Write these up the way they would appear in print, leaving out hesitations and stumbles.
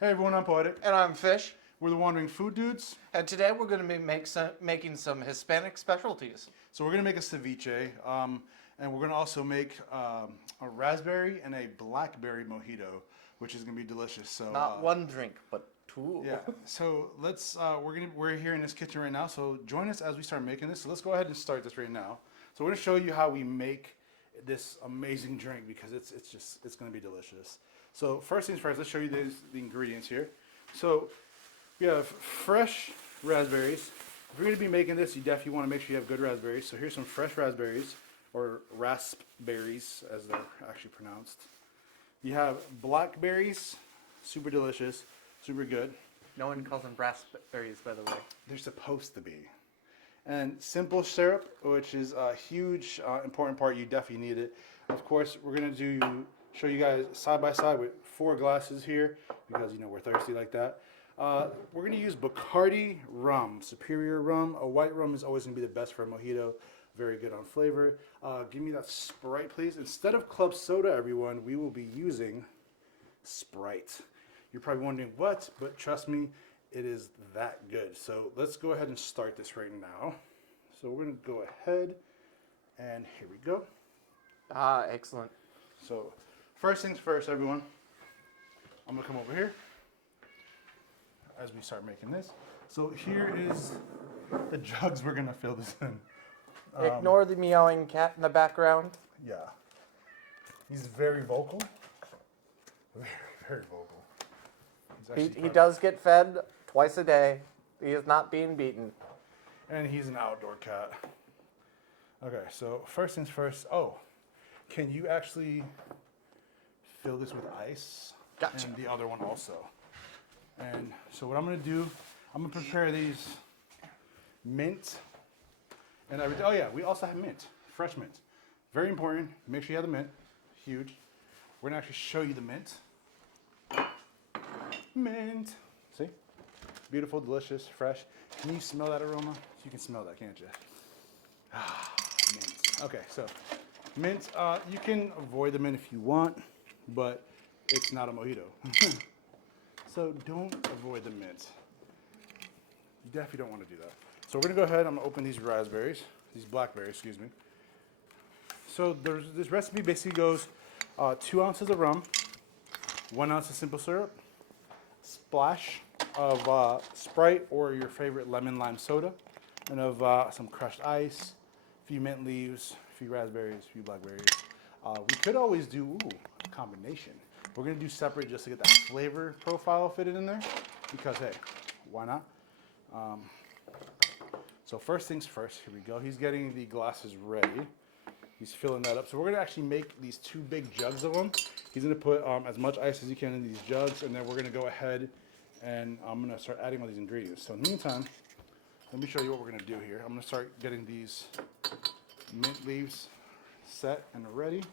Hey everyone, I'm Poetic. And I'm Fish. We're the Wandering Food Dudes. And today we're going to be making some Hispanic specialties. So we're gonna make a ceviche, and we're gonna also make a raspberry and a blackberry mojito, which is gonna be delicious. So Not one drink, but two. yeah. So let's we're here in this kitchen right now. So join us as we start making this. So let's go ahead and start this right now. So we're gonna show you how we make this amazing drink because it's gonna be delicious. So first things first, let's show you the ingredients here. So we have fresh raspberries. If you're going to be making this, you definitely want to make sure you have good raspberries. So here's some fresh raspberries, or raspberries as they're actually pronounced. You have blackberries, super delicious, super good. No one calls them raspberries, by the way. They're supposed to be. And simple syrup, which is a huge, important part. You definitely need it. Of course, we're going to show you guys side by side with 4 glasses here because, you know, we're thirsty like that. We're going to use Bacardi rum, superior rum. A white rum is always going to be the best for a mojito. Very good on flavor. Give me that Sprite, please. Instead of club soda, everyone, we will be using Sprite. You're probably wondering what, but trust me, it is that good. So let's go ahead and start this right now. So we're going to go ahead, and here we go. Ah, excellent. So first things first, everyone. I'm going to come over here as we start making this. So here is the jugs we're going to fill this in. Ignore the meowing cat in the background. Yeah. He's very vocal. Very, very vocal. He does get fed twice a day. He is not being beaten. And he's an outdoor cat. Okay, so first things first. Oh, can you actually fill this with ice? Gotcha. And the other one also. And so what I'm going to do, I'm going to prepare these mint and everything. Oh yeah, we also have mint, fresh mint. Very important. Make sure you have the mint. Huge. We're going to actually show you the mint. Mint. See? Beautiful, delicious, fresh. Can you smell that aroma? You can smell that, can't you? Ah, mint. Okay, so mint, you can avoid the mint if you want, but it's not a mojito. So don't avoid the mint. You definitely don't want to do that. So we're going to go ahead, I'm going to open these blackberries, excuse me. So this recipe basically goes 2 ounces of rum, 1 ounce of simple syrup, splash of Sprite or your favorite lemon lime soda, and of some crushed ice, a few mint leaves, a few raspberries, a few blackberries. We could always do a combination. We're going to do separate just to get that flavor profile fitted in there because, hey, why not? So first things first, here we go. He's getting the glasses ready. He's filling that up. So we're going to actually make these 2 big jugs of them. He's going to put as much ice as he can in these jugs, and then we're going to go ahead and I'm going to start adding all these ingredients. So in the meantime, let me show you what we're going to do here. I'm going to start getting these mint leaves set and ready.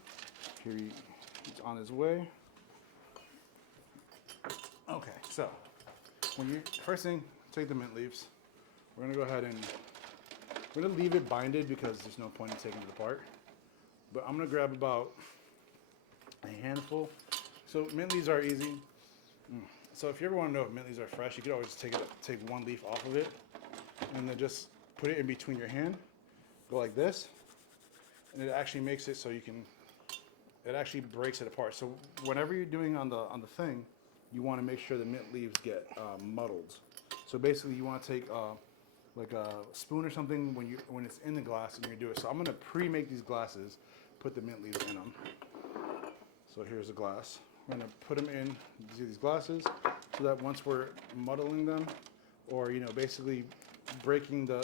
Here he's on his way. Okay, so first thing, take the mint leaves. We're gonna go ahead and we're gonna leave it binded because there's no point in taking it apart. But I'm gonna grab about a handful. So mint leaves are easy. So if you ever want to know if mint leaves are fresh, you could always take 1 leaf off of it and then just put it in between your hand. Go like this, and it actually makes it so it actually breaks it apart. So whenever you're doing on the thing, you want to make sure the mint leaves get muddled. So basically, you want to take like a spoon or something when it's in the glass and you do it. So I'm going to pre-make these glasses, put the mint leaves in them. So here's a glass. We're going to put them in these glasses so that once we're muddling them, or basically breaking the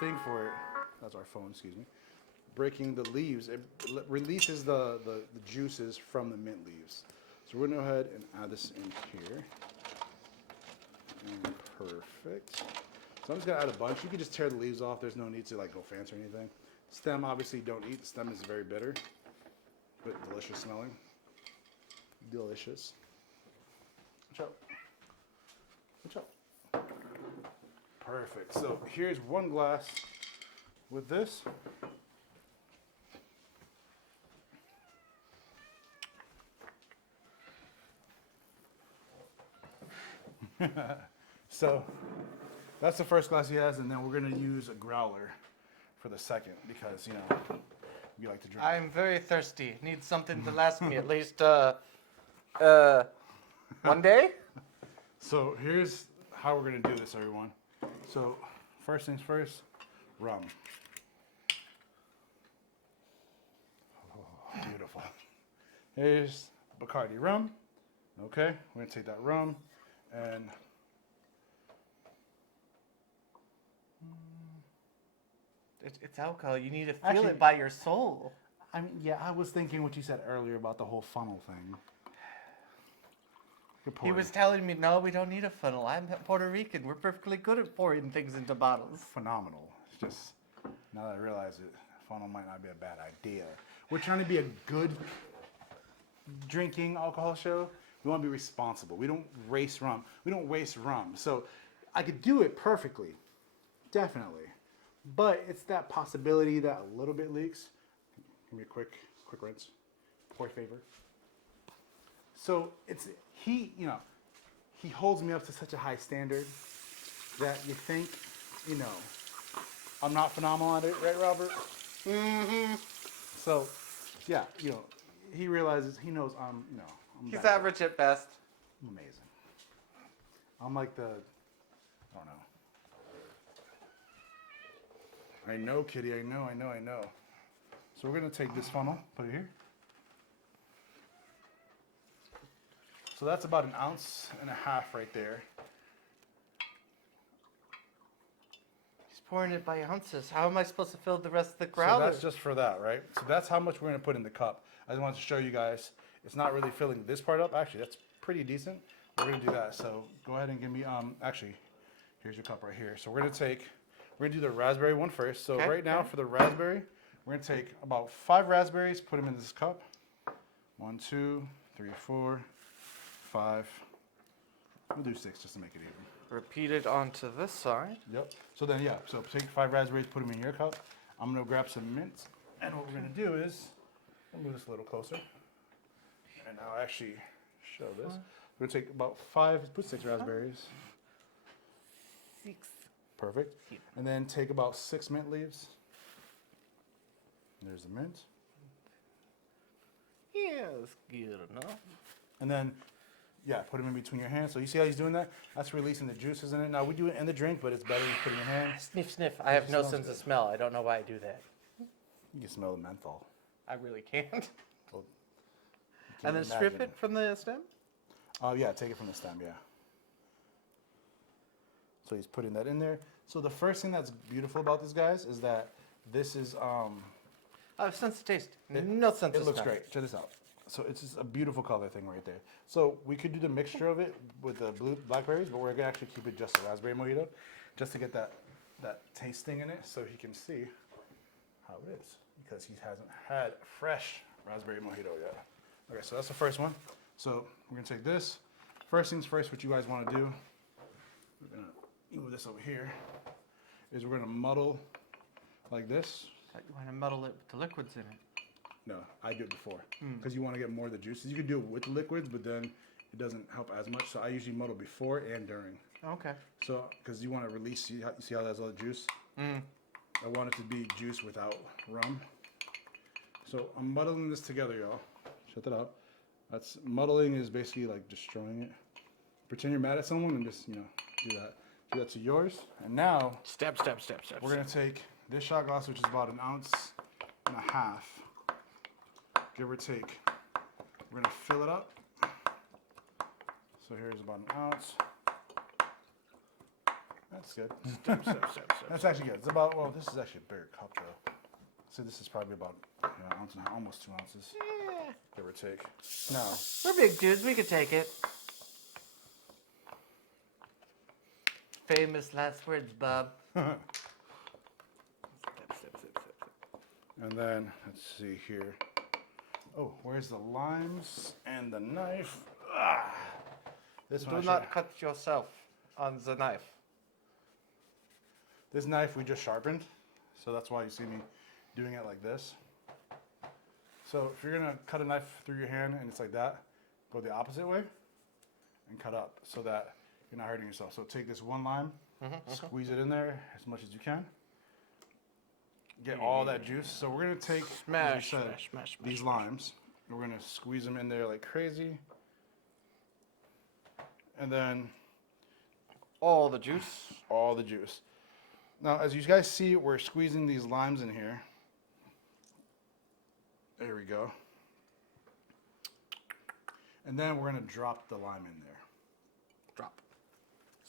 thing for it. That's our phone, excuse me. Breaking the leaves, it releases the juices from the mint leaves. So we're going to go ahead and add this in here. And perfect. So I'm just going to add a bunch. You can just tear the leaves off. There's no need to go fancy or anything. Stem, obviously, don't eat. The stem is very bitter, but delicious smelling. Delicious. Watch out. Watch out. Perfect. So here's 1 glass with this. So that's the first glass he has, and then we're gonna use a growler for the second because we like to drink. I'm very thirsty. Need something to last me at least 1 day. So here's how we're gonna do this, everyone. So first things first, rum. Oh, beautiful. Here's Bacardi rum. Okay, we're gonna take that rum and It's alcohol. You need to feel Actually- it by your soul. I mean, yeah, I was thinking what you said earlier about the whole funnel thing. He was telling me, no, we don't need a funnel. I'm Puerto Rican. We're perfectly good at pouring things into bottles. phenomenal. It's just now that I realize it, funnel might not be a bad idea. We're trying to be a good drinking alcohol show. We want to be responsible. We don't race rum. We don't waste rum. So I could do it perfectly, definitely. But it's that possibility that a little bit leaks. Give me a quick rinse. Pour a favor. So he holds me up to such a high standard that you think, I'm not phenomenal at it, right, Robert? Mm-hmm. So, yeah, he realizes, he knows I'm He's bad. average at best. I'm amazing. I'm like I don't know. I know, Kitty, I know. So we're gonna take this funnel, put it here. So that's about 1.5 ounces right there. He's pouring it by ounces. How am I supposed to fill the rest of the So growler? that's just for that, right? So that's how much we're gonna put in the cup. I just wanted to show you guys. It's not really filling this part up. Actually, that's pretty decent. We're gonna do that. So go ahead and give me actually, here's your cup right here. So we're gonna do the raspberry one first. So Okay, right now okay. for the raspberry, we're gonna take about 5 raspberries, put them in this cup. 1, 2, 3, 4, 5. We'll do 6 just to make it even. Repeat it onto this side. Yep. So then, so take 5 raspberries, put them in your cup. I'm gonna grab some mint, and what we're gonna do is, we'll move this a little closer, and I'll actually show this. We're gonna take about 6 raspberries. 6. Perfect. And then take about 6 mint leaves. There's the mint. Yeah, that's good enough. And then, put them in between your hands. So you see how he's doing that? That's releasing the juices in it. Now we do it in the drink, but it's better to put it in your hand. Sniff, sniff. I have no Smells sense good. of smell. I don't know why I do that. You can smell the menthol. I really can't. Well, And then strip it from the stem? Oh yeah, take it from the stem, yeah. So he's putting that in there. So the first thing that's beautiful about this, guys, is that this is Oh, sense of taste. No sense of it looks smell. great. Check this out. So it's just a beautiful color thing right there. So we could do the mixture of it with the blackberries, but we're gonna actually keep it just a raspberry mojito, just to get that tasting in it, so he can see how it is, because he hasn't had fresh raspberry mojito yet. Okay, so that's the first one. So we're gonna take this. First things first, what you guys want to do, we're gonna move this over here, is we're gonna muddle like this. You want to muddle it with the liquids in it. No, I do it before, because you want to get more of the juices. You can do it with the liquids, but then it doesn't help as much. So I usually muddle before and during. Okay. So, because you want to release, you see how there's all the juice? I want it to be juice without rum. So I'm muddling this together, y'all. Shut that up. Muddling is basically like destroying it. Pretend you're mad at someone and just, do that. Do that to yours. And now, Step. we're going to take this shot glass, which is about 1.5 ounces, give or take. We're going to fill it up. So here's about 1 ounce. That's good. Step. That's actually good. It's about, this is actually a bigger cup though. So this is probably about 1 ounce and a half, almost 2 ounces, Yeah. give or take. Now, We're big dudes. We could take it. Famous last words, Bob. Step. and then, let's see here. Oh, where's the limes and the knife? This one Do not cut yourself on the knife. This knife we just sharpened, so that's why you see me doing it like this. So if you're gonna cut a knife through your hand and it's like that, go the opposite way and cut up so that you're not hurting yourself. So take this one lime, squeeze it in there as much as you can. Get all that juice. So we're gonna take Smash these limes. And we're gonna squeeze them in there like crazy. And then all the juice. All the juice. Now, as you guys see, we're squeezing these limes in here. There we go. And then we're gonna drop the lime in there. Drop.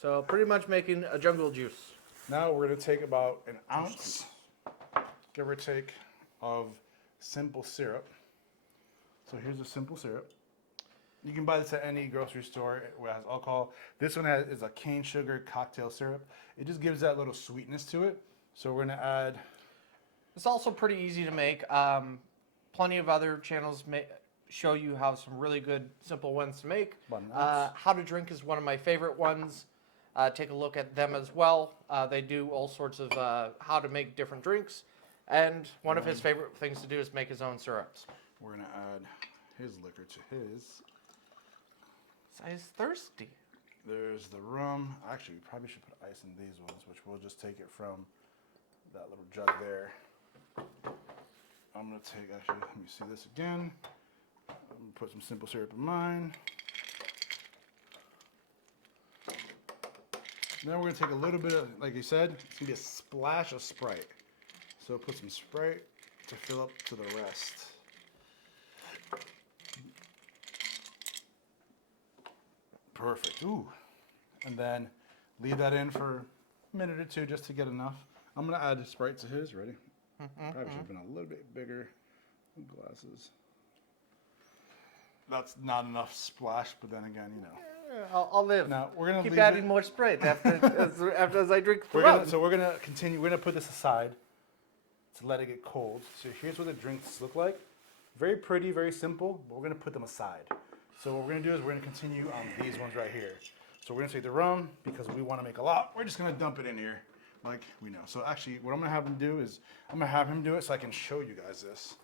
So pretty much making a jungle juice. Now we're gonna take about an ounce, give or take, of simple syrup. So here's a simple syrup. You can buy this at any grocery store. It has alcohol. This one is a cane sugar cocktail syrup. It just gives that little sweetness to it. So we're gonna add. It's also pretty easy to make. Plenty of other channels show you how some really good simple ones to make. How to Drink is one of my favorite ones. Take a look at them as well. They do all sorts of how to make different drinks. And one of his favorite things to do is make his own syrups. We're gonna add his liquor to his. So he's thirsty. There's the rum. Actually, we probably should put ice in these ones, which we'll just take it from that little jug there. I'm gonna take, actually, let me see this again. I'm gonna put some simple syrup in mine. Then we're gonna take a little bit of, like you said, it's gonna be a splash of Sprite. So put some Sprite to fill up to the rest. Perfect. Ooh. And then leave that in for a minute or two just to get enough. I'm going to add Sprite to his. Ready? Probably should have been a little bit bigger. Glasses. That's not enough splash, but then again, you know. I'll live. Now we're gonna keep adding more Sprite as I drink the rum. So we're gonna continue. We're gonna put this aside to let it get cold. So here's what the drinks look like. Very pretty, very simple, but we're gonna put them aside. So what we're gonna do is we're gonna continue on these ones right here. So we're gonna take the rum because we want to make a lot. We're just gonna dump it in here, like we know. So actually, what I'm gonna have him do is I'm gonna have him do it so I can show you guys this,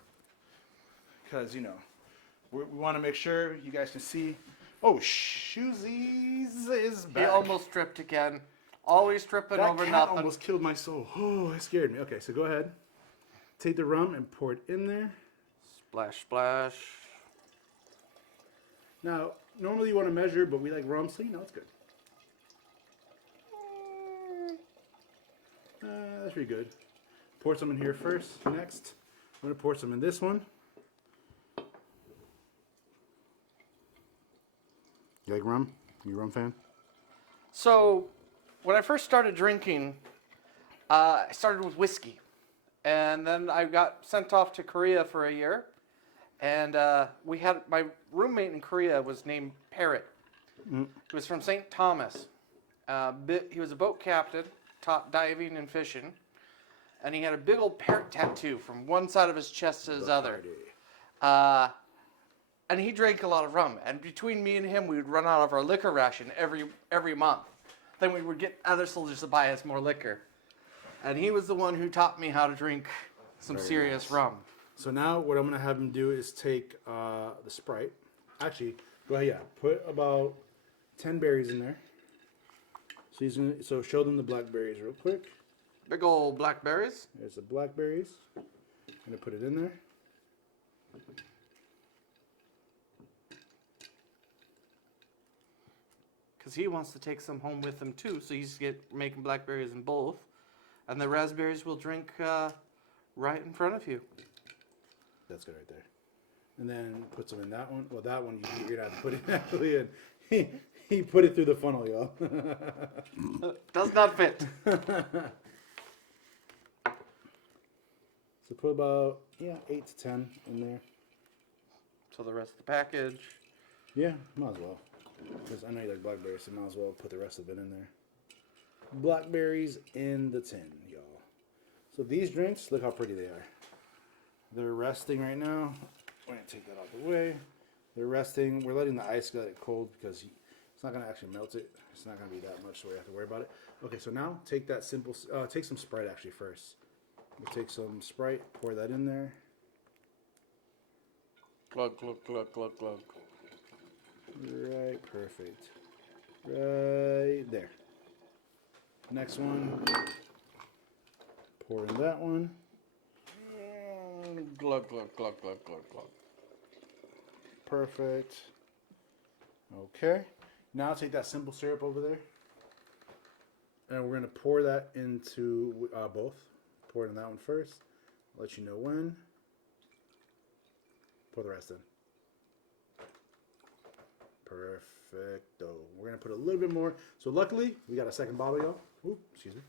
because you know we want to make sure you guys can see. Oh, Shoesies is back. He almost tripped again. Always tripping over That nothing. almost killed my soul. Oh, it scared me. Okay, so go ahead. Take the rum and pour it in there. Splash, splash. Now, normally you want to measure, but we like rum, so you know it's good. That's pretty good. Pour some in here first. Next, I'm going to pour some in this one. You like rum? You a rum fan? So, when I first started drinking, I started with whiskey. And then I got sent off to Korea for a year. And we had, my roommate in Korea was named Parrot. He was from St. Thomas. He was a boat captain, taught diving and fishing. And he had a big old parrot tattoo from one side of his chest to his other. And he drank a lot of rum. And between me and him, we would run out of our liquor ration every month. Then we would get other soldiers to buy us more liquor. And he was the one who taught me how to drink some serious rum. So now what I'm going to have him do is take the Sprite. Actually, go ahead, yeah. Put about 10 berries in there. So he's gonna, so show them the blackberries real quick. Big old blackberries. There's the blackberries. I'm going to put it in there. Because he wants to take some home with him too, so he's making blackberries in both. And the raspberries will drink right in front of you. That's good right there. And then put some in that one. Well, that one you're going to have to put it actually in. He put it through the funnel, y'all. Does not fit. So put about, 8 to 10 in there. So the rest of the package. Yeah, might as well. Because I know you like blackberries, so might as well put the rest of it in there. Blackberries in the tin, y'all. So these drinks, look how pretty they are. They're resting right now. We're going to take that out of the way. They're resting. We're letting the ice get it cold because it's not going to actually melt it. It's not going to be that much, so we have to worry about it. Okay, so now take that simple, take some Sprite actually first. We'll take some Sprite, pour that in there. Glug, glug, glug, glug, glug. Right, perfect. Right there. Next one. Pour in that one. Glug, glug, glug, glug, glug, glug. Perfect. Okay. Now take that simple syrup over there. And we're going to pour that into both. Pour it in that one first. Let you know when. Pour the rest in. Perfecto. We're going to put a little bit more. So luckily, we got a second bottle, y'all. Ooh, excuse me.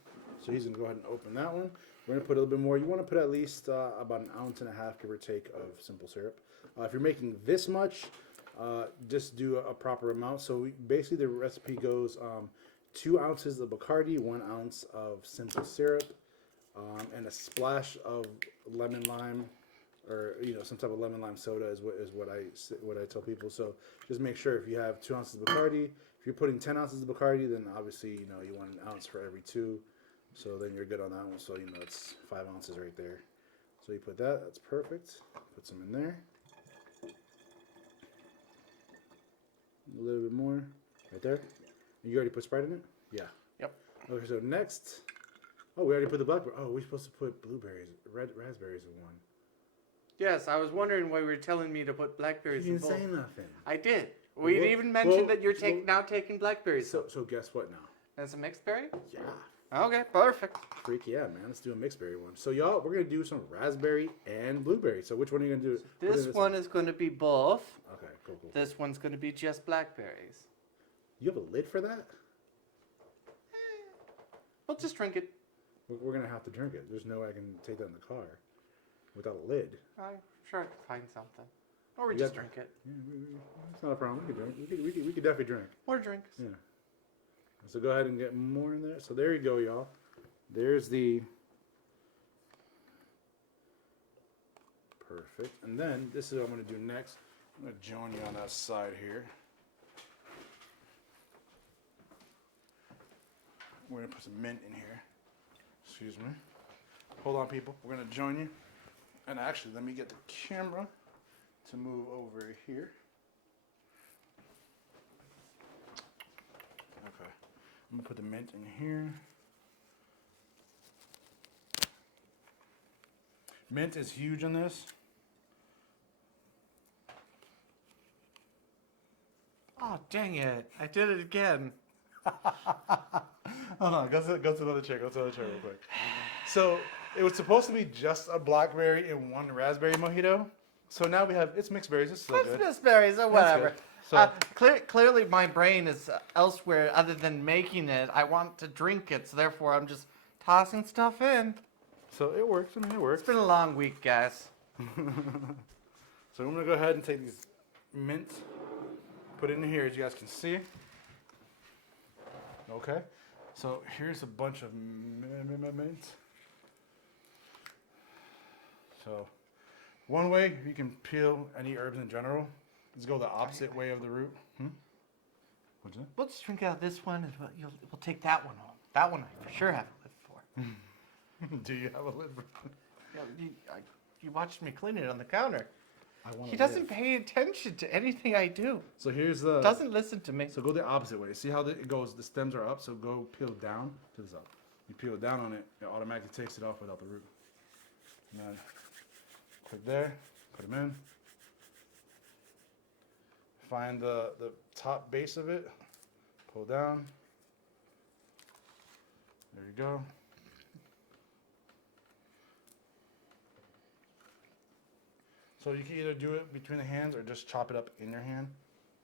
So he's going to go ahead and open that one. We're going to put a little bit more. You want to put at least about 1.5 ounces, give or take, of simple syrup. If you're making this much, just do a proper amount. So basically the recipe goes 2 ounces of Bacardi, 1 ounce of simple syrup, and a splash of lemon lime, or some type of lemon lime soda is what I tell people. So just make sure if you have 2 ounces of Bacardi, if you're putting 10 ounces of Bacardi, then obviously you want 1 ounce for every 2. So then you're good on that one. So it's 5 ounces right there. So you put that. That's perfect. Put some in there. A little bit more right there. You already put Sprite in it? Yeah. Yep. Okay, so next. Oh, we already put the blackberry. Oh, we're supposed to put blueberries, raspberries in one. Yes, I was wondering why you were telling me to put blackberries in You both. didn't say nothing. I did. We even mentioned that you're now taking blackberries. So guess what now? As a mixed berry? Yeah. Okay, perfect. Freak yeah, man. Let's do a mixed berry one. So y'all, we're going to do some raspberry and blueberry. So which one are you going to do? This one is going to be both. Okay, cool. This one's going to be just blackberries. You have a lid for that? We'll just drink it. We're going to have to drink it. There's no way I can take that in the car without a lid. I'm sure I can find something. Or we just drink it. Yeah, it's not a problem. We could drink. We could definitely drink. More drinks. Yeah. So go ahead and get more in there. So there you go, y'all. There's the perfect. And then this is what I'm going to do next. I'm going to join you on that side here. We're going to put some mint in here. Excuse me. Hold on, people. We're going to join you. And actually, let me get the camera to move over here. Okay. I'm going to put the mint in here. Mint is huge on this. Oh, dang it. I did it again. Hold on, go to another chair. Go to another chair real quick. So it was supposed to be just a blackberry and one raspberry mojito. So now it's mixed berries. It's still good. It's mixed berries or whatever. So Clearly my brain is elsewhere other than making it. I want to drink it, so therefore I'm just tossing stuff in. so it works. I mean, it works. It's been a long week, guys. So I'm gonna go ahead and take these mint, put it in here as you guys can see. Okay. So here's a bunch of mint. So one way you can peel any herbs in general is go the opposite way of the root. What's that? We'll just drink out of this one, and we'll take that one home. That one I for sure have a lid for. Do you have a lid? Yeah, you watched me clean it on the counter. want He doesn't pay attention to anything I do. So here's the. Doesn't listen to me. So go the opposite way. See how it goes? The stems are up, so go peel down to this up. You peel down on it, it automatically takes it off without the root. And then click there, put them in. Find the top base of it, pull down. There you go. So you can either do it between the hands or just chop it up in your hand,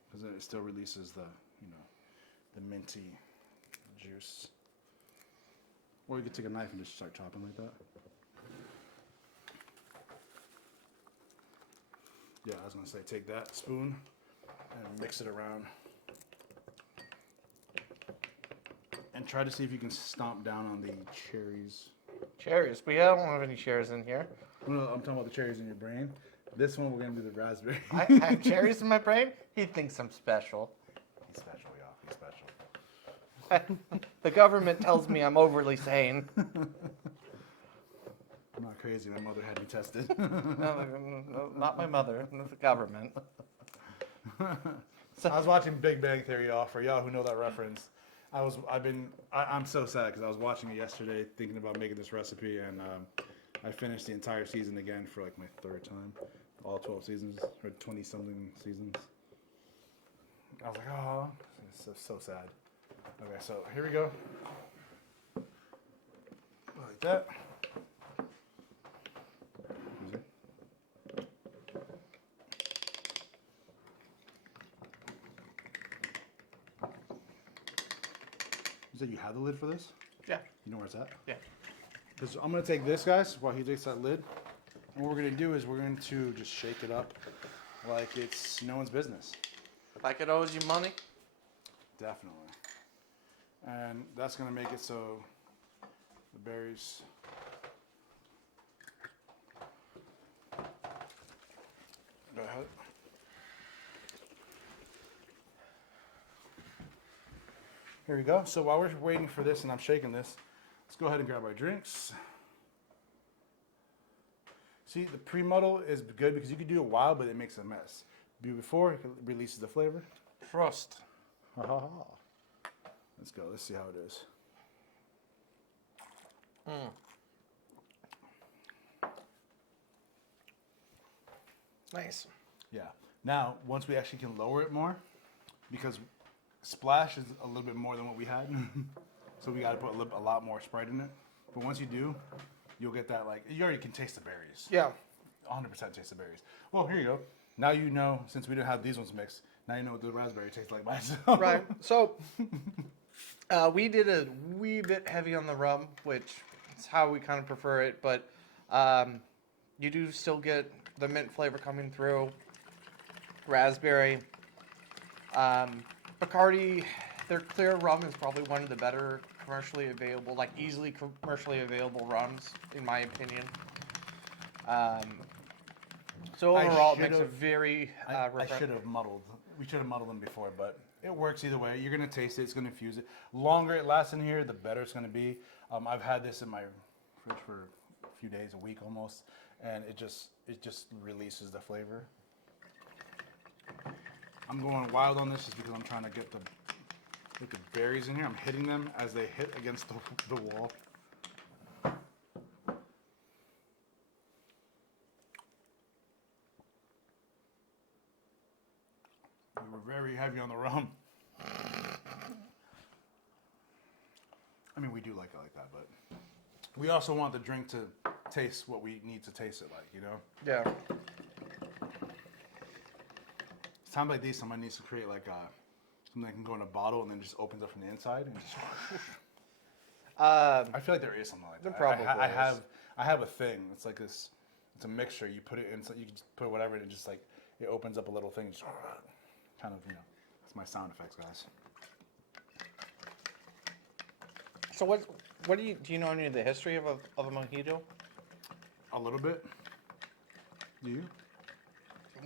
because then it still releases the minty juice. Or you could take a knife and just start chopping like that. Yeah, I was gonna say take that spoon and mix it around. And try to see if you can stomp down on the cherries. Cherries? We don't have any cherries in here. No, I'm talking about the cherries in your brain. This one we're gonna do the raspberry. I have cherries in my brain? He thinks I'm special. He's special, y'all. He's special. The government tells me I'm overly sane. I'm not crazy. My mother had me tested. No, not my mother, the government. I was watching Big Bang Theory, y'all. For y'all who know that reference, I'm so sad because I was watching it yesterday, thinking about making this recipe, and I finished the entire season again for like my third time, all 12 seasons or 20 something seasons. I was like, oh, it's so sad. Okay, so here we go. Like that. Easy. You said you have the lid for this? Yeah. You know where it's at? Yeah. Because I'm going to take this, guys, while he takes that lid. And what we're going to do is we're going to just shake it up like it's no one's business. Like it owes you money? Definitely. And that's going to make it so the berries... Go ahead. Here we go. So while we're waiting for this and I'm shaking this, let's go ahead and grab our drinks. See, the pre-muddle is good because you can do it wild, but it makes a mess. Do it before, it releases the flavor. Frost. Ha ha ha. Let's go. Let's see how it is. Nice. Yeah. Now, once we actually can lower it more, because splash is a little bit more than what we had, so we got to put a lot more Sprite in it. But once you do, you'll get that, like, you already can taste the berries. Yeah. 100% taste the berries. Well, here you go. Now you know, since we didn't have these ones mixed, now you know what the raspberry tastes like myself. Right. So we did a wee bit heavy on the rum, which is how we kind of prefer it. But you do still get the mint flavor coming through. Raspberry. Bacardi, their clear rum is probably one of the better commercially available, like easily commercially available rums, in my opinion. So overall, it makes a very I should have muddled. We should have muddled them before, but it works either way. You're gonna taste it. It's gonna infuse it. Longer it lasts in here, the better it's gonna be. I've had this in my fridge for a few days, a week almost, and it just releases the flavor. I'm going wild on this just because I'm trying to get the berries in here. I'm hitting them as they hit against the wall. We were very heavy on the rum. I mean, we do like it like that, but we also want the drink to taste what we need to taste it like, you know? Yeah. Times like these, somebody needs to create like something that can go in a bottle and then just opens up from the inside. And just I feel like there is something like that. There probably I have a thing. It's like this. It's a mixture. You put it in. So you can just put whatever, and it just like it opens up a little thing. Just kind of, you know. It's my sound effects, guys. So what do you know any of the history of a mojito? A little bit. Do you?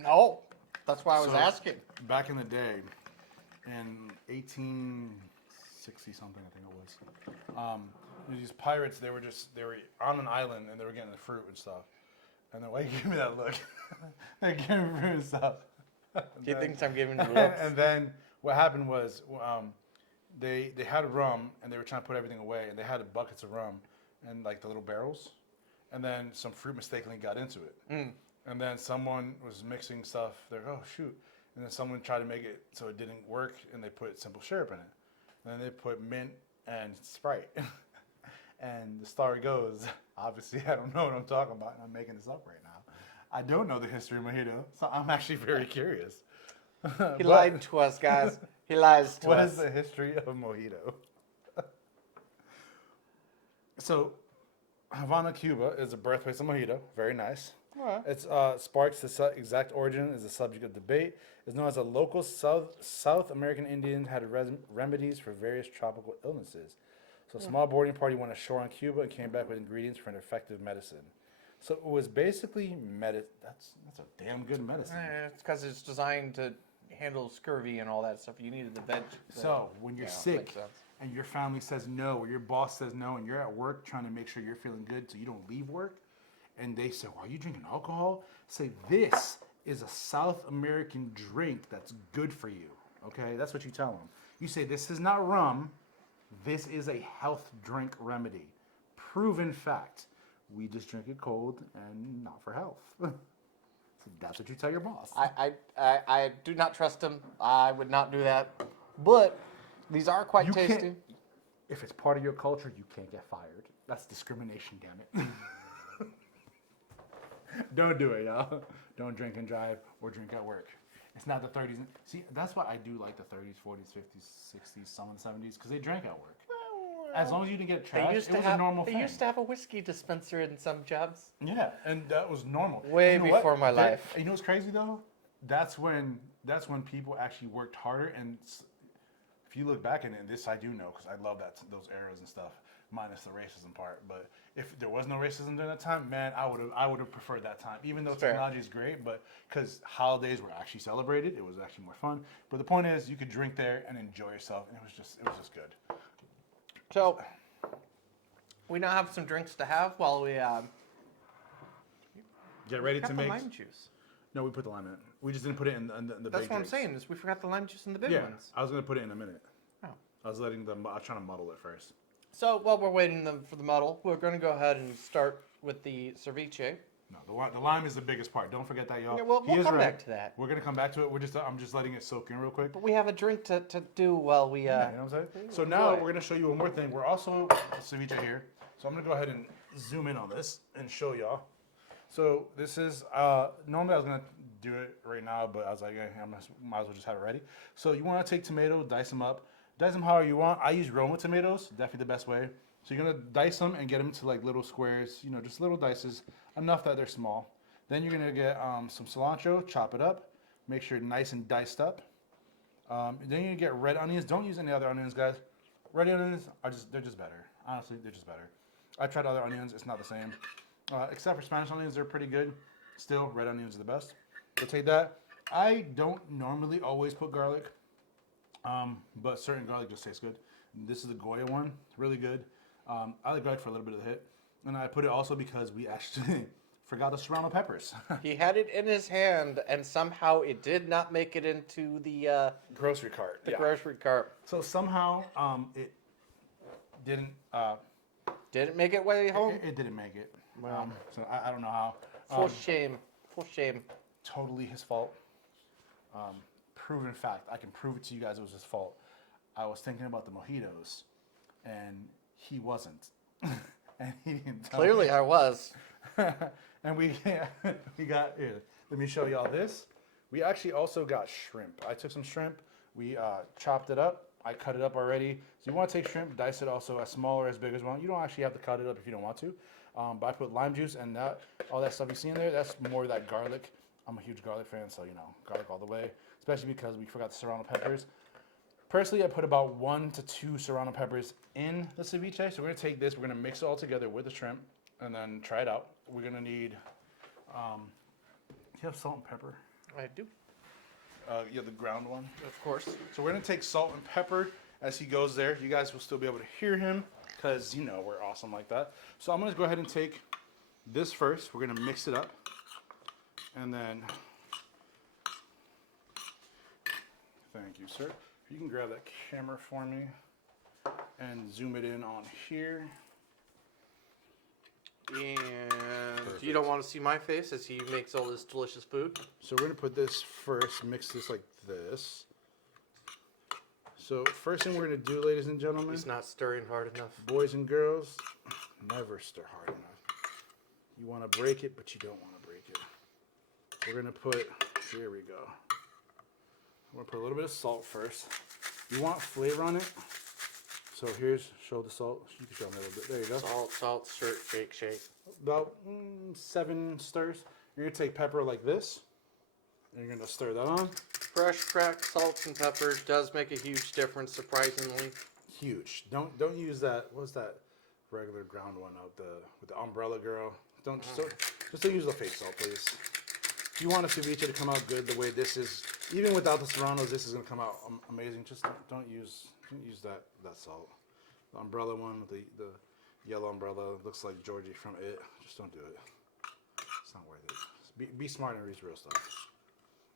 No. That's why I was So, asking. Back in the day, in 1860 something, I think it was. These pirates, they were on an island and they were getting the fruit and stuff. And then why you give me that look? They gave me fruit and stuff. He thinks I'm giving you looks. And then what happened was they had rum and they were trying to put everything away and they had buckets of rum and like the little barrels. And then some fruit mistakenly got into it. And then someone was mixing stuff. They're like, oh shoot! And then someone tried to make it so it didn't work, and they put simple syrup in it. And then they put mint and Sprite. And the story goes, obviously I don't know what I'm talking about, and I'm making this up right now. I don't know the history of mojito, so I'm actually very curious. He lied to us, guys. He lies to us. What is the history of mojito? So, Havana, Cuba is the birthplace of mojito. Very nice. Right. It's sparks the exact origin is the subject of debate. It's known as a local South American Indian had remedies for various tropical illnesses. So a small boarding party went ashore on Cuba and came back with ingredients for an effective medicine. So it was basically that's a damn good medicine. It's because it's designed to handle scurvy and all that stuff. You needed the veg. So when you're sick and your family says no, or your boss says no, and you're at work trying to make sure you're feeling good so you don't leave work, and they say, well, are you drinking alcohol? Say, this is a South American drink that's good for you. Okay, that's what you tell them. You say, this is not rum. This is a health drink remedy. Proven fact. We just drink it cold and not for health. So that's what you tell your boss. I do not trust him. I would not do that. But these are quite You tasty. can't- If it's part of your culture, you can't get fired. That's discrimination, damn it. Don't do it, y'all. Don't drink and drive or drink at work. It's not the 30s. See, that's why I do like the 30s, 40s, 50s, 60s, some of the 70s, because they drank at work. As long as you didn't get trashed, it was a normal thing. They used to have a whiskey dispenser in some jobs. Yeah, and that was normal. Way You know what? before my life. You know what's crazy though? That's when people actually worked harder. And if you look back in it, this I do know because I love those eras and stuff, minus the racism part. But if there was no racism during that time, man, I would have preferred that time. Even though Fair. technology is great, but because holidays were actually celebrated, it was actually more fun. But the point is, you could drink there and enjoy yourself, and it was just good. So, we now have some drinks to have while we Get ready got to the make. lime juice. No, we put the lime in it. We just didn't put it in the big That's what I'm drinks. saying is we forgot the lime juice in the big Yeah, ones. I was gonna put it in a minute. Oh. I was trying to muddle it first. So while we're waiting for the muddle, we're going to go ahead and start with the ceviche. No, the lime is the biggest part. Don't forget that, y'all. Yeah, we'll He is come right. back to that. We're gonna come back to it. I'm just letting it soak in real quick. But we have a drink to do while we. Yeah, you know what I'm saying? So now we're gonna show you one more thing. We're also ceviche here. So I'm gonna go ahead and zoom in on this and show y'all. So this is normally I was gonna do it right now, but I was like, I might as well just have it ready. So you want to take tomato, dice them up, dice them however you want. I use Roma tomatoes, definitely the best way. So you're gonna dice them and get them into like little squares, just little dices, enough that they're small. Then you're gonna get some cilantro, chop it up, make sure it's nice and diced up. Then you're gonna get red onions. Don't use any other onions, guys. Red onions they're just better. Honestly, they're just better. I tried other onions, it's not the same. Except for Spanish onions, they're pretty good. Still, red onions are the best. So take that. I don't normally always put garlic, but certain garlic just tastes good. This is the Goya one, really good. I like garlic for a little bit of the hit. And I put it also because we actually forgot the serrano peppers. He had it in his hand, and somehow it did not make it into the Grocery cart. grocery cart. So somehow it didn't. Didn't make it way home. It didn't make it. Wow. So I don't know how. Full shame. Full shame. Totally his fault. Proven fact. I can prove it to you guys. It was his fault. I was thinking about the mojitos, and he wasn't. And he didn't tell Clearly, me. I was. And we got here. Let me show y'all this. We actually also got shrimp. I took some shrimp. We chopped it up. I cut it up already. So you want to take shrimp, dice it also as small or as big as you want. You don't actually have to cut it up if you don't want to. But I put lime juice and all that stuff you see in there. That's more that garlic. I'm a huge garlic fan, so garlic all the way. Especially because we forgot the serrano peppers. Personally, I put about 1 to 2 serrano peppers in the ceviche. So we're gonna take this. We're gonna mix it all together with the shrimp and then try it out. We're gonna need. Do you have salt and pepper? I do. Yeah, the ground one. Of course. So we're gonna take salt and pepper as he goes there. You guys will still be able to hear him because we're awesome like that. So I'm gonna go ahead and take this first. We're gonna mix it up, and then thank you, sir. You can grab that camera for me and zoom it in on here. And Perfect. you don't want to see my face as he makes all this delicious food. So we're gonna put this first, mix this like this. So first thing we're gonna do, ladies and gentlemen, He's not stirring hard enough. boys and girls, never stir hard enough. You wanna break it, but you don't wanna break it. We're gonna put, here we go. We're gonna put a little bit of salt first. You want flavor on it, so show the salt. You can show me a little bit. There you go. Salt, shake, shake. About 7 stirs. You're gonna take pepper like this, and you're gonna stir that on. Fresh cracked salt and pepper does make a huge difference, surprisingly. Huge. Don't use that. What's that regular ground one out with the umbrella girl? Just don't use the fake salt, please. If you want a ceviche to come out good the way this is, even without the serranos, this is gonna come out amazing. Just don't use that salt. The umbrella one with the yellow umbrella looks like Georgie from It. Just don't do it. It's not worth it. Be smart and use real stuff.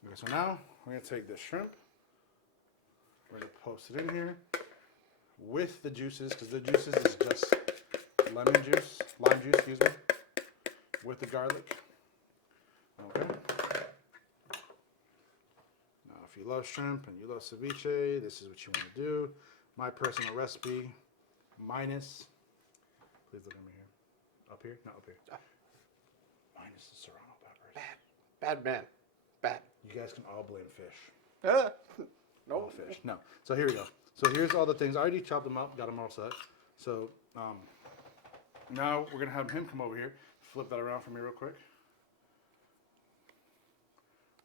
Okay, so now we're gonna take this shrimp We're gonna post it in here with the juices, because the juices is just lime juice, excuse me, with the garlic. Okay. Now, if you love shrimp and you love ceviche, this is what you want to do. My personal recipe, minus, please look at me here. Up here? Not up here. Minus the serrano peppers. Bad man. Bad. You guys can all blame fish. No All fish. No. So here we go. So here's all the things. I already chopped them up, got them all set. So now we're going to have him come over here. Flip that around for me real quick.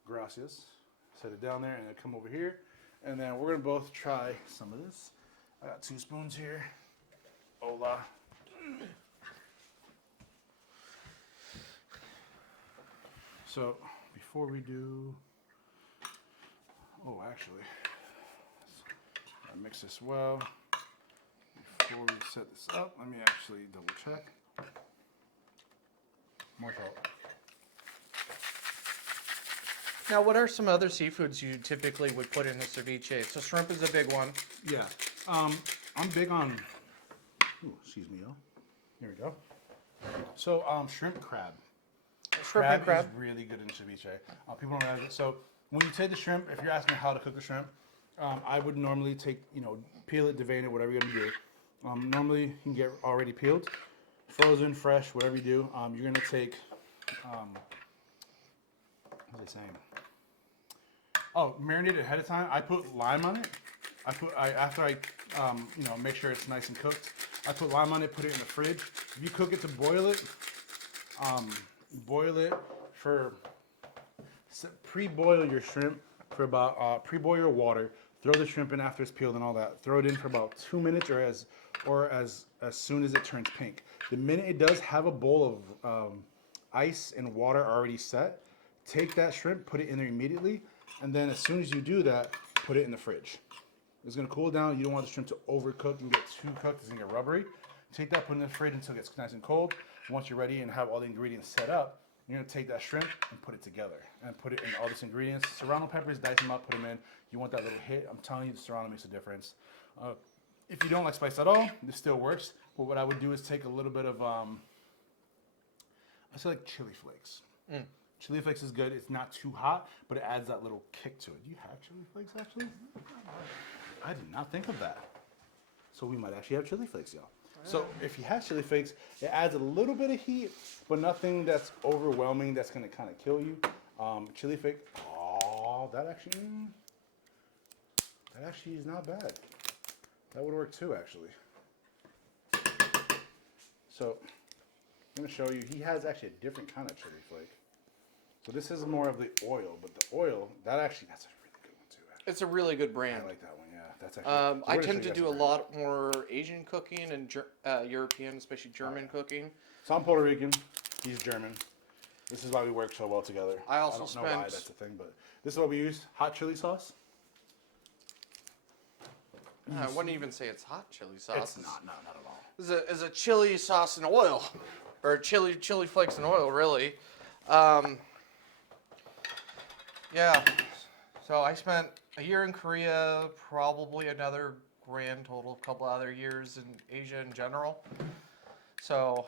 Gracias. Set it down there and then come over here. And then we're going to both try some of this. I got 2 spoons here. Hola. So before we do, actually, I mix this well. Before we set this up, let me actually double check. More salt. Now, what are some other seafoods you typically would put in a ceviche? So shrimp is a big one. Yeah, I'm big on. Ooh, excuse me, y'all. Here we go. So shrimp crab. Shrimp and crab. Is really good in ceviche. People don't realize it. So when you take the shrimp, if you're asking how to cook the shrimp, I would normally take, peel it, devein it, whatever you're gonna do. Normally you can get already peeled, frozen, fresh, whatever you do. You're gonna take, what was I saying? Oh, marinate it ahead of time. I put lime on it. After I make sure it's nice and cooked. I put lime on it, put it in the fridge. If you cook it to boil it for, pre-boil your shrimp for about, pre-boil your water, throw the shrimp in after it's peeled and all that. Throw it in for about 2 minutes or as soon as it turns pink. The minute it does have a bowl of ice and water already set, take that shrimp, put it in there immediately, and then as soon as you do that, put it in the fridge. It's gonna cool down. You don't want the shrimp to overcook and get too cooked. It's gonna get rubbery. Take that, put it in the fridge until it gets nice and cold. Once you're ready and have all the ingredients set up, you're gonna take that shrimp and put it together and put it in all these ingredients. Serrano peppers, dice them up, put them in. You want that little hit. I'm telling you, the serrano makes a difference. If you don't like spice at all, this still works. But what I would do is take a little bit of, I say like chili flakes. Chili flakes is good. It's not too hot, but it adds that little kick to it. Do you have chili flakes actually? I did not think of that. So we might actually have chili flakes, y'all. So if you have chili flakes, it adds a little bit of heat, but nothing that's overwhelming that's gonna kind of kill you. Chili flake, that actually is not bad. That would work too, actually. So I'm gonna show you. He has actually a different kind of chili flake. So this is more of the oil, but the oil that's a really good one too. Actually. It's a really good brand. I like that one. Yeah, that's actually. I tend to do a lot more Asian cooking and European, especially German cooking. So I'm Puerto Rican. He's German. This is why we work so well together. I also don't know why that's the thing, but this is what we use: hot chili sauce. I wouldn't even say it's hot chili sauce. It's not at all. It's a chili sauce and oil, or chili flakes and oil, really. Yeah. So I spent a year in Korea, probably another grand total, a couple other years in Asia in general. So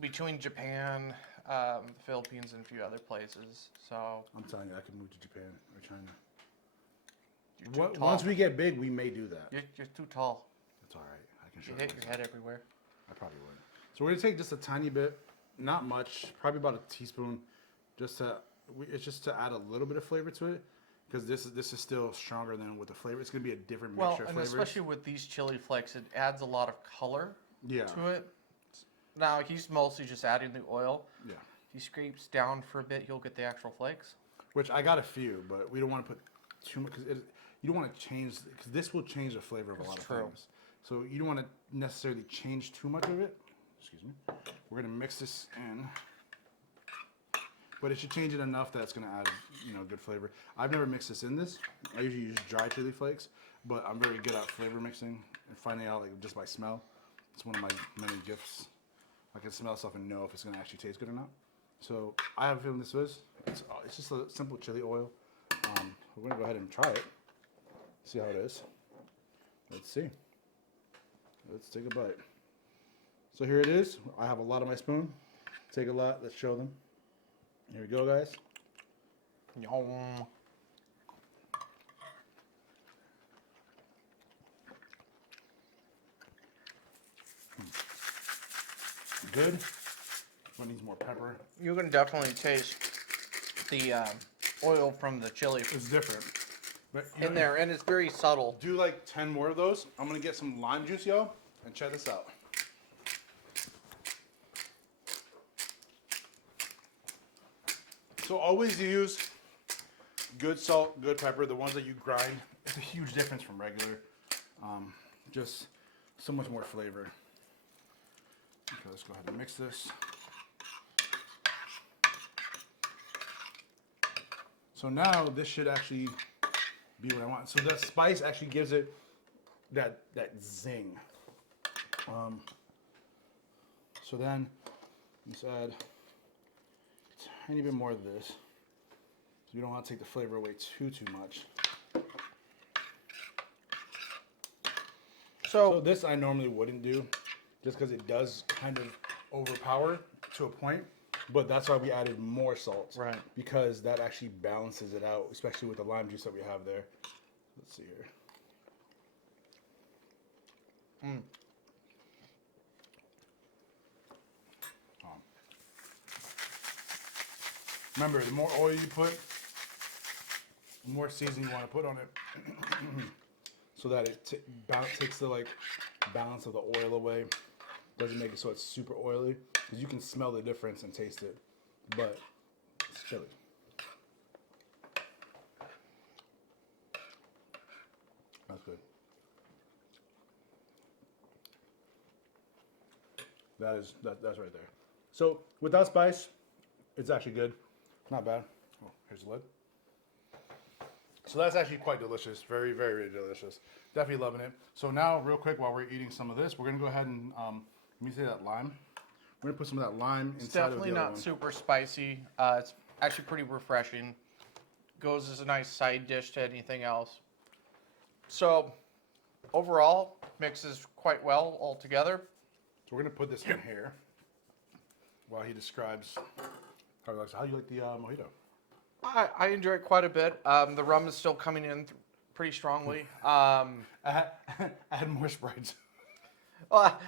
between Japan, the Philippines, and a few other places. So I'm telling you, I could move to Japan or China. you're too tall. Once we get big, we may do that. You're too tall. That's all right. I can show You hit your head everywhere. I probably would. So we're gonna take just a tiny bit, not much, probably about a teaspoon, it's just to add a little bit of flavor to it, because this is still stronger than with the flavor. It's gonna be a different mixture of flavors. Especially with these chili flakes, it adds a lot of color Yeah. to it. Now he's mostly just adding the oil. Yeah. If he scrapes down for a bit, you'll get the actual flakes. Which I got a few, but we don't want to put too much because you don't want to change, because this will change the flavor of a lot of things. So you don't want to necessarily change too much of it. Excuse me. We're gonna mix this in, but it should change it enough that it's gonna add, good flavor. I've never mixed this in this. I usually use dry chili flakes, but I'm very good at flavor mixing and finding out just by smell. It's one of my many gifts. I can smell stuff and know if it's gonna actually taste good or not. So I have a feeling this is. It's just a simple chili oil. We're gonna go ahead and try it. See how it is. Let's see. Let's take a bite. So here it is. I have a lot on my spoon. Take a lot. Let's show them. Here we go, guys. Yum. Good. One needs more pepper. You can definitely taste the oil from the chili It's different. But in there, and it's very subtle. do like 10 more of those. I'm gonna get some lime juice, yo, and check this out. So always use good salt, good pepper, the ones that you grind. It's a huge difference from regular. Just so much more flavor. Okay, let's go ahead and mix this. So now this should actually be what I want. So that spice actually gives it that zing. So then let's add a tiny bit more of this. So you don't want to take the flavor away too much. So this I normally wouldn't do, just because it does kind of overpower to a point. But that's why we added more salt. Right. Because that actually balances it out, especially with the lime juice that we have there. Let's see here. Remember, the more oil you put, the more seasoning you want to put on it. So that it takes the balance of the oil away. Doesn't make it so it's super oily. Because you can smell the difference and taste it. But it's chili. That's good. That's right there. So without spice, it's actually good. Not bad. Oh, here's the lid. So that's actually quite delicious. Very, very delicious. Definitely loving it. So now, real quick, while we're eating some of this, we're gonna go ahead and let me say that lime. We're gonna put some of that lime It's inside of the definitely other not one. super spicy. It's actually pretty refreshing. Goes as a nice side dish to anything else. So overall, mixes quite well all together. So we're gonna put this in here while he describes how he likes. How do you like the mojito? I enjoy it quite a bit. The rum is still coming in pretty strongly. Add more Sprites. Well,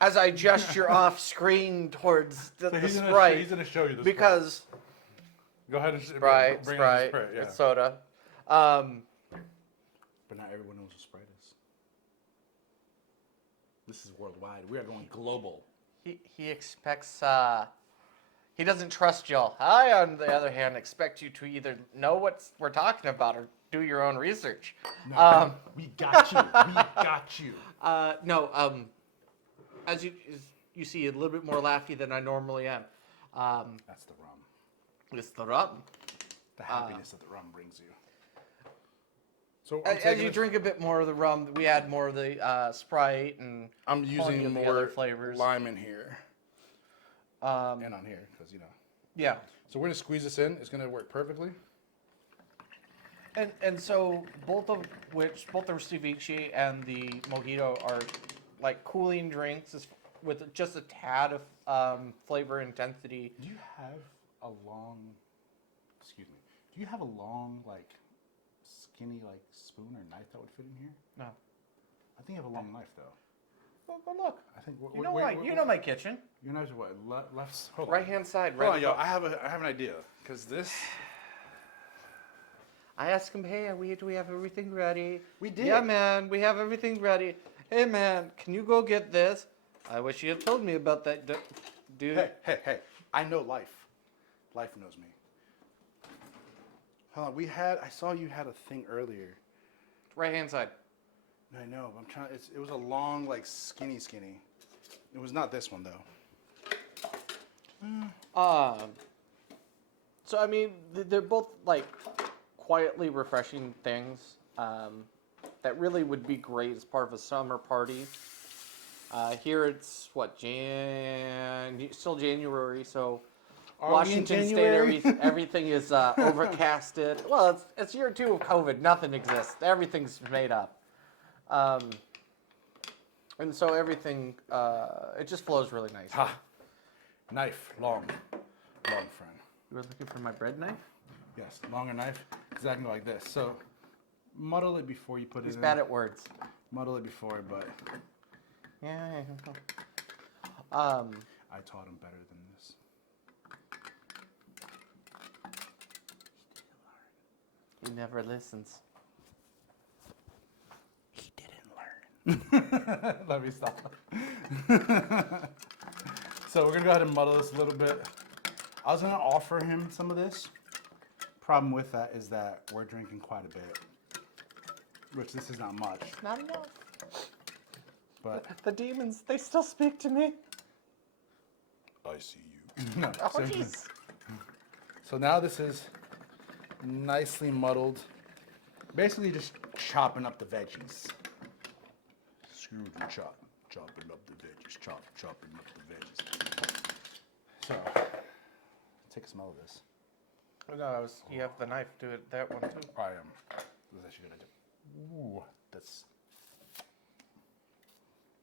as I gesture off screen towards the Sprite, He's gonna show you the because Sprite. Go ahead and Sprite, bring out the Sprite, Sprite. Yeah. it's soda. But not everyone knows what Sprite is. This is worldwide. We are going global. He expects. He doesn't trust y'all. I, on the other hand, expect you to either know what we're talking about or do your own research. No, we got you. We got you. No. As you see, a little bit more laughy than I normally am. That's the rum. It's the rum. The happiness that the rum brings you. So As you drink a bit more of the rum, we add more of the Sprite and I'm plenty using of the more other flavors. lime in here and on here because Yeah. So we're gonna squeeze this in. It's gonna work perfectly. And so both the Ceviche and the Mojito are like cooling drinks with just a tad of flavor intensity. Do you have a long? Excuse me. Do you have a long skinny spoon or knife that would fit in here? No. I think you have a long knife though. Well, look. I think. You know my kitchen. Your knives are what? Left. Hold on. Right hand side. Hold on, Right. yo. I have an idea because this. I asked him, hey, do we have everything ready? We did. Yeah, man, we have everything ready. Hey, man, can you go get this? I wish you had told me about that, dude. Hey. I know life. Life knows me. Hold on. I saw you had a thing earlier. Right hand side. I know. But I'm trying. It was a long, skinny. It was not this one though. So I mean, they're both quietly refreshing things that really would be great as part of a summer party. Here it's still January, so Are we in Washington State, January? everything is overcasted. Well, it's year 2 of COVID. Nothing exists. Everything's made up. And so everything, it just flows really nice. Ha! Knife, long friend. You were looking for my bread knife? Yes, longer knife, because I can go like this. So, muddle it before you put it in. He's bad at words. Muddle it before, but Yeah. I taught him better than this. He never listens. He didn't learn. Let me stop. So we're gonna go ahead and muddle this a little bit. I was gonna offer him some of this. Problem with that is that we're drinking quite a bit, which this is not much. Not enough. But The demons, they still speak to me. I see you. No, Oh, so, jeez. so now this is nicely muddled. Basically just chopping up the veggies. Scrooge and chopping up the veggies, chopping up the veggies. So, take a smell of this. No, you have the knife. Do it that one too. I am. That's actually a good idea. Ooh, that's.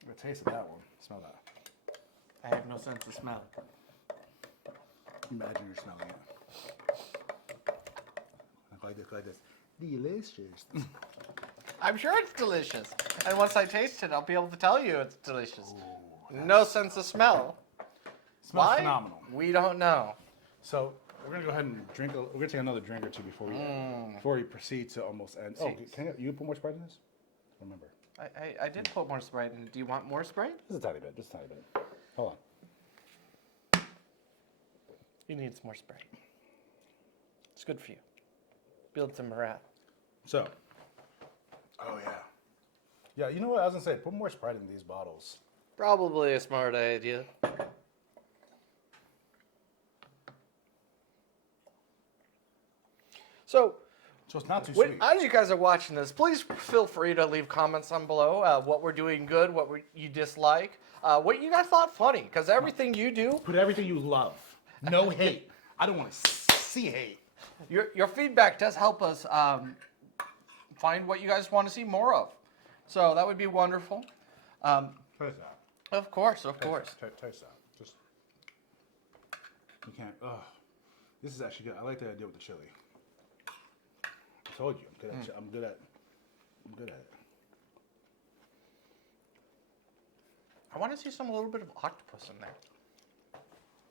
I tasted that one. Smell that. I have no sense of smell. Imagine you're smelling it. Like this. Delicious. I'm sure it's delicious. And once I taste it, I'll be able to tell you it's delicious. No sense of smell. Smells Why? phenomenal. We don't know. So we're gonna go ahead and drink. We're gonna take another drink or two before we proceed to almost end. Oh, can you put more Sprite in this? Remember. I did put more Sprite in. Do you want more Sprite? Just a tiny bit. Just a tiny bit. Hold on. You need some more Sprite. It's good for you. Builds some morale. So. Oh yeah. Yeah. You know what I was gonna say? Put more Sprite in these bottles. Probably a smart idea. So it's not too sweet. as you guys are watching this, please feel free to leave comments on below. What we're doing good, what you dislike, what you guys thought funny, because everything you do, Put everything you love. No hate. I don't want to see hate. your feedback does help us find what you guys want to see more of. So that would be wonderful. Taste that. Of course. Taste that. Just. You can't. Ugh. This is actually good. I like the idea with the chili. I told you. I'm good at it. I want to see a little bit of octopus in there.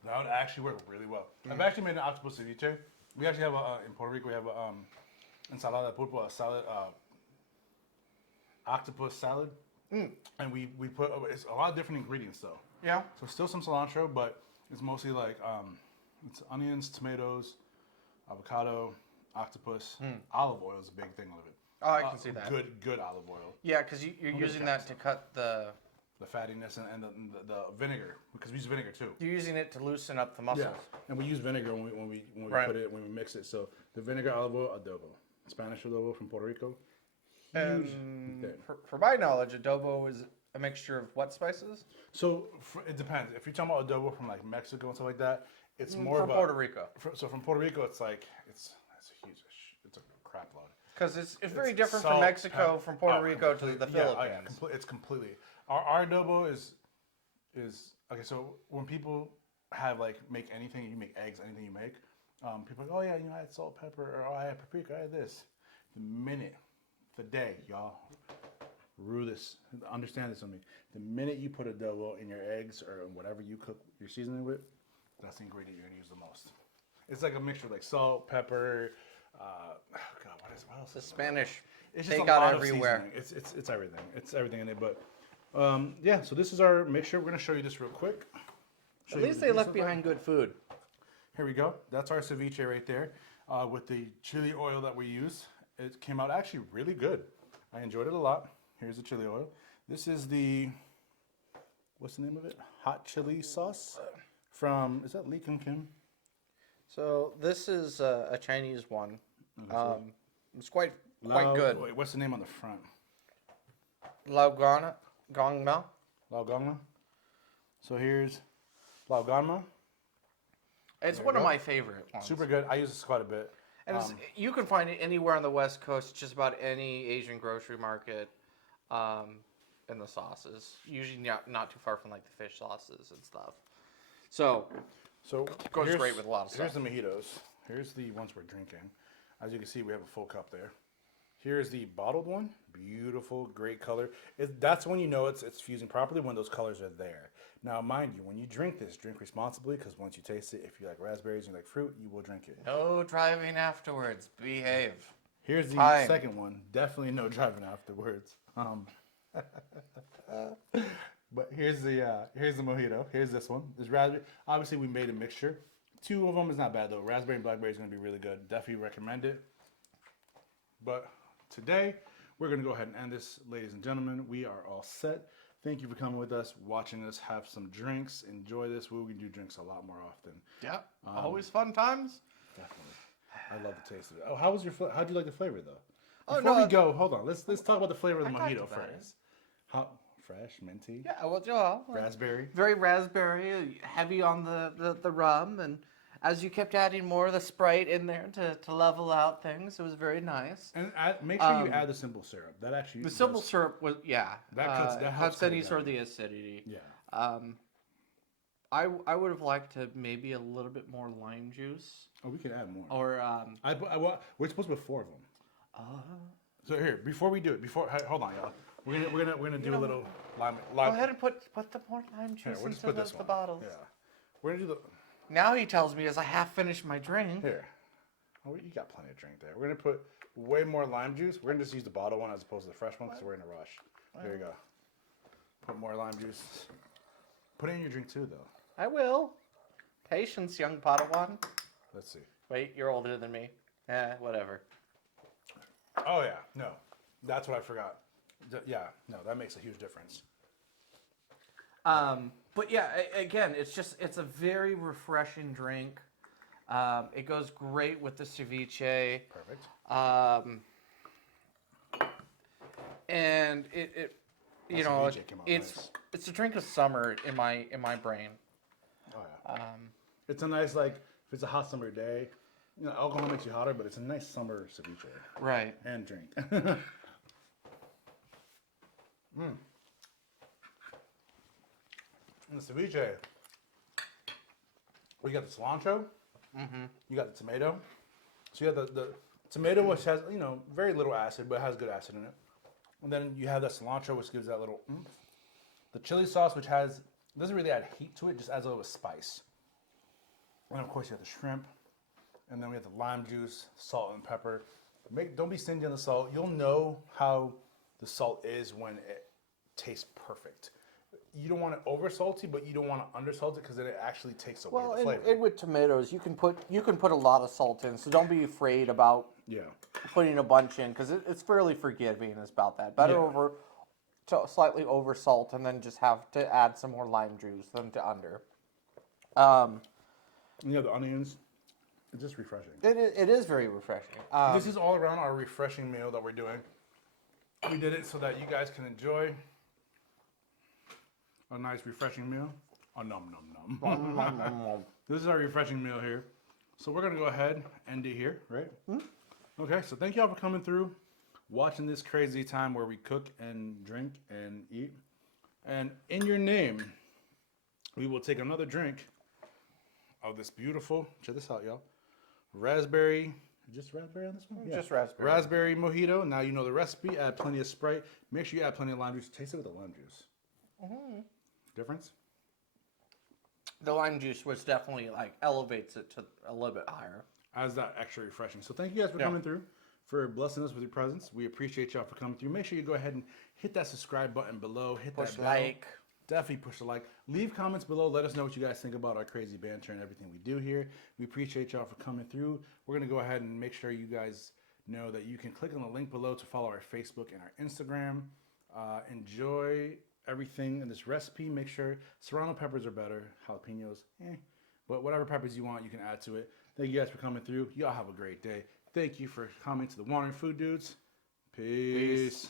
That would actually work really well. I've actually made an octopus ceviche. We actually have in Puerto Rico. We have a ensalada de pulpo, a salad, octopus salad, and we put it's a lot of different ingredients though. Yeah. So still some cilantro, but it's mostly like it's onions, tomatoes, avocado, octopus, olive oil is a big thing of it. Oh, I can see that. Good olive oil. Yeah, because you're using that to cut the. The fattiness and the vinegar, because we use vinegar too. You're using it to loosen up the muscles. Yeah, and we use vinegar when we Right. put it when we mix it. So the vinegar, olive oil, adobo, Spanish adobo from Puerto Rico. Huge And thing. for my knowledge, adobo is a mixture of what spices? So it depends. If you're talking about adobo from like Mexico and stuff like that, it's more from of Puerto Rico. So from Puerto Rico, it's like it's a huge, it's a crap load. Because it's very different salt, from Mexico, pep- from Puerto oh, Rico to the yeah, Philippines. it's completely. Our adobo is okay. So when people have like make anything, you make eggs, anything you make, people are like, oh yeah, I had salt, pepper, or I had paprika, I had this. The day, y'all, understand this on me. The minute you put adobo in your eggs or whatever you cook your seasoning with, that's the ingredient you're gonna use the most. It's like a mixture of like salt, pepper. What else? The Spanish, It's they just a got lot everywhere. of seasoning. It's everything. It's everything in it. But yeah, so this is our mixture. We're gonna show you this real quick. At least they left behind good food. Here we go. That's our ceviche right there, with the chili oil that we use. It came out actually really good. I enjoyed it a lot. Here's the chili oil. This is the what's the name of it? Hot chili sauce from is that Lee Kun Kim? So this is a Chinese one. It's quite Lao, good. Wait, what's the name on the front? Lao Gongma. Lao Gongma. So here's Lao Gongma. It's There you one of go. my favorite ones. Super good. I use this quite a bit. And you can find it anywhere on the West Coast, just about any Asian grocery market, in the sauces. Usually not too far from like the fish sauces and stuff. So goes here's- great with a lot of Here's stuff. the mojitos. Here's the ones we're drinking. As you can see, we have a full cup there. Here's the bottled one. Beautiful, great color. That's when you know it's fusing properly, when those colors are there. Now, mind you, when you drink this, drink responsibly, because once you taste it, if you like raspberries and you like fruit, you will drink it. No driving afterwards. Behave. Here's the Time. second one. Definitely no driving afterwards. But here's the mojito. Here's this one. This raspberry. Obviously, we made a mixture. 2 of them is not bad though. Raspberry and blackberry is going to be really good. Definitely recommend it. But today, we're going to go ahead and end this, ladies and gentlemen. We are all set. Thank you for coming with us, watching us have some drinks. Enjoy this. We can do drinks a lot more often. Yeah. Always fun times. Definitely. I love the taste of it. Oh, how'd you like the flavor though? Oh, Before no, we go, hold on. Let's talk about the flavor of the I talked mojito about it. first. How fresh, minty, Yeah. Well, raspberry. very raspberry, heavy on the rum, and as you kept adding more of the Sprite in there to level out things, it was very nice. And make sure you add the simple syrup. That actually The simple syrup was that helps cuts cut any it sort of down. the acidity. Yeah. I would have liked to maybe a little bit more lime juice Oh, we can add more. or We're supposed to put 4 of them. So here, before we do it, hold on, y'all. We're gonna do a little lime. go ahead and put the more lime Here, juice we'll just into put this the one. bottles. Yeah. We're gonna do the Now he tells me as I half finish my drink. here. Oh, you got plenty of drink there. We're gonna put way more lime juice. We're gonna just use the bottle one as opposed to the fresh one because we're in a rush. There you go. Put more lime juice. Put it in your drink too, though. I will. Patience, young Padawan. Let's see. Wait, you're older than me. Whatever. Oh yeah, no, that's what I forgot. Yeah, no, that makes a huge difference. But yeah, again, it's a very refreshing drink. It goes great with the ceviche. Perfect. And it you That know, ceviche came out nice. it's a drink of summer in my brain. Oh yeah. It's a nice if it's a hot summer day. You know, alcohol makes you hotter, but it's a nice summer ceviche Right. and drink. And the ceviche, we got the cilantro. You got the tomato. So you got the tomato, which has very little acid, but it has good acid in it. And then you have that cilantro, which gives that little oomph. The chili sauce, which doesn't really add heat to it, just adds a little spice. And of course you have the shrimp. And then we have the lime juice, salt and pepper. Don't be stingy on the salt. You'll know how the salt is when it tastes perfect. You don't want it over salty, but you don't want to under salt it because then it actually takes away Well, the flavor. and with tomatoes, you can put a lot of salt in, so don't be afraid about Yeah. putting a bunch in because it's fairly forgiving. It's about that. Better Yeah. slightly over salt, and then just have to add some more lime juice than to under. And you have the onions. It's just refreshing. It is very refreshing. This is all around our refreshing meal that we're doing. We did it so that you guys can enjoy a nice refreshing meal. Oh, nom nom nom. This is our refreshing meal here. So we're gonna go ahead and end it here, right? Okay, so thank you all for coming through, watching this crazy time where we cook and drink and eat. And in your name, we will take another drink of this beautiful, check this out, y'all. Raspberry, just raspberry on this one? Just raspberry. Raspberry mojito. Now you know the recipe. Add plenty of Sprite. Make sure you add plenty of lime juice. Taste it with the lime juice. Difference? The lime juice was definitely elevates it to a little bit higher. As that extra refreshing. So thank you guys for coming through, for blessing us with your presence. We appreciate y'all for coming through. Make sure you go ahead and hit that subscribe button below. Hit Push that bell. like. Definitely push the like. Leave comments below. Let us know what you guys think about our crazy banter and everything we do here. We appreciate y'all for coming through. We're going to go ahead and make sure you guys know that you can click on the link below to follow our Facebook and our Instagram. Enjoy everything in this recipe. Make sure serrano peppers are better. Jalapenos, but whatever peppers you want, you can add to it. Thank you guys for coming through. Y'all have a great day. Thank you for coming to the Wandering Food Dudes. Peace.